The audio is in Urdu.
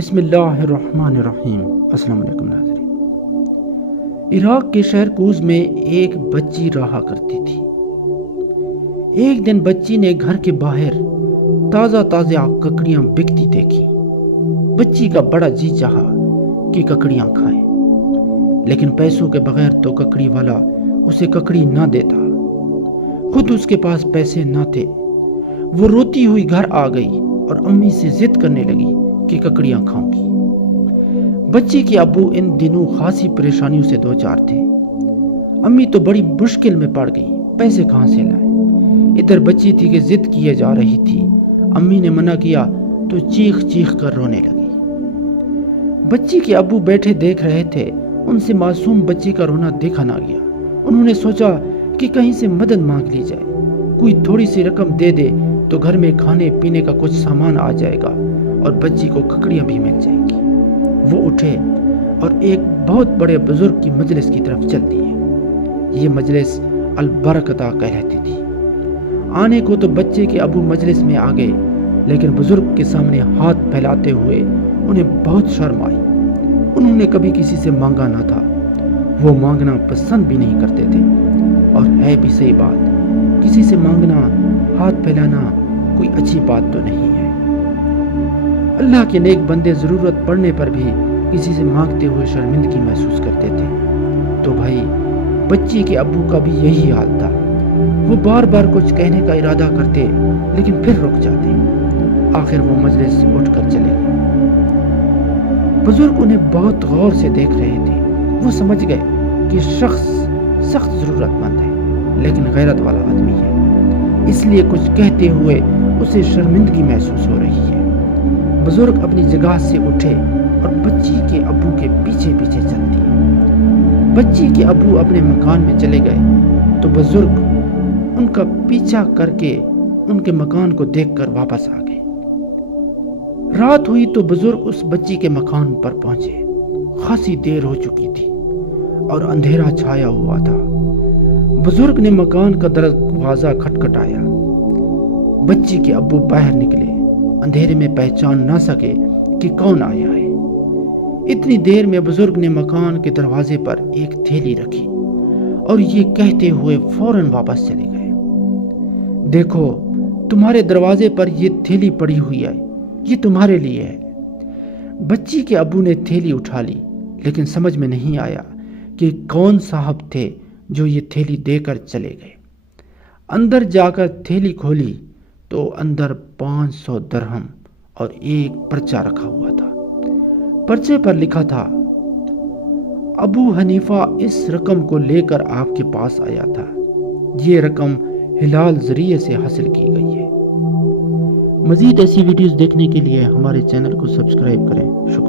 بسم اللہ الرحمن الرحیم۔ السلام علیکم ناظرین۔ عراق کے شہر کوز میں ایک بچی رہا کرتی تھی۔ ایک دن بچی نے گھر کے باہر تازہ ککڑیاں بکتی دیکھی۔ بچی کا بڑا جی چاہا کہ ککڑیاں کھائے، لیکن پیسوں کے بغیر تو ککڑی والا اسے ککڑی نہ دیتا۔ خود اس کے پاس پیسے نہ تھے۔ وہ روتی ہوئی گھر آ گئی اور امی سے ضد کرنے لگی کہ ککڑیاں کھاؤں گی۔ بچی کے ابو ان دنوں خاصی پریشانیوں سے دوچار تھے۔ امی تو بڑی مشکل میں پڑ گئی، پیسے کہاں سے لائے؟ ادھر بچی تھی کہ ضد کیے جا رہی تھی۔ امی نے منع کیا تو چیخ چیخ کر رونے لگی۔ بچی کے ابو بیٹھے دیکھ رہے تھے۔ ان سے معصوم بچی کا رونا دیکھا نہ گیا۔ انہوں نے سوچا کہ کہیں سے مدد مانگ لی جائے، کوئی تھوڑی سی رقم دے دے تو گھر میں کھانے پینے کا کچھ سامان آ جائے گا اور بچی کو ککڑیاں بھی مل جائیں گی۔ وہ اٹھے اور ایک بہت بڑے بزرگ کی مجلس کی طرف چل دیے۔ یہ مجلس البرکتہ کہلاتی تھی۔ آنے کو تو بچے کے ابو مجلس میں آ گئے، لیکن بزرگ کے سامنے ہاتھ پھیلاتے ہوئے انہیں بہت شرم آئی۔ انہوں نے کبھی کسی سے مانگا نہ تھا، وہ مانگنا پسند بھی نہیں کرتے تھے، اور ہے بھی صحیح بات، کسی سے مانگنا، ہاتھ پھیلانا کوئی اچھی بات تو نہیں ہے۔ اللہ کے نیک بندے ضرورت پڑنے پر بھی کسی سے مانگتے ہوئے شرمندگی محسوس کرتے تھے۔ تو بھائی بچی کے ابو کا بھی یہی حال تھا۔ وہ بار بار کچھ کہنے کا ارادہ کرتے، لیکن پھر رک جاتے۔ آخر وہ مجلس سے اٹھ کر چلے گئے۔ بزرگ انہیں بہت غور سے دیکھ رہے تھے۔ وہ سمجھ گئے کہ شخص سخت ضرورت مند ہے، لیکن غیرت والا آدمی ہے، اس لیے کچھ کہتے ہوئے اسے شرمندگی محسوس ہو رہی ہے۔ بزرگ اپنی جگہ سے اٹھے اور بچی کے ابو کے پیچھے پیچھے چل دیے۔ بچی کے ابو اپنے مکان میں چلے گئے تو بزرگ ان کا پیچھا کر کے ان کے مکان کو دیکھ کر واپس آ گئے۔ رات ہوئی تو بزرگ اس بچی کے مکان پر پہنچے۔ خاصی دیر ہو چکی تھی اور اندھیرا چھایا ہوا تھا۔ بزرگ نے مکان کا دروازہ کھٹکھٹایا۔ بچی کے ابو باہر نکلے۔ اندھیرے میں پہچان نہ سکے کہ کون آیا ہے۔ اتنی دیر میں بزرگ نے مکان کے دروازے پر ایک تھیلی رکھی اور یہ کہتے ہوئے فوراً واپس چلے گئے، دیکھو تمہارے دروازے پر یہ تھیلی پڑی ہوئی ہے، یہ تمہارے لیے ہے۔ بچی کے ابو نے تھیلی اٹھا لی، لیکن سمجھ میں نہیں آیا کہ کون صاحب تھے جو یہ تھیلی دے کر چلے گئے۔ اندر جا کر تھیلی کھولی تو اندر 500 درہم اور ایک پرچہ رکھا ہوا تھا۔ پرچے پر لکھا تھا، ابو حنیفہ اس رقم کو لے کر آپ کے پاس آیا تھا، یہ رقم ہلال ذریعے سے حاصل کی گئی ہے۔ مزید ایسی ویڈیوز دیکھنے کے لیے ہمارے چینل کو سبسکرائب کریں۔ شکریہ۔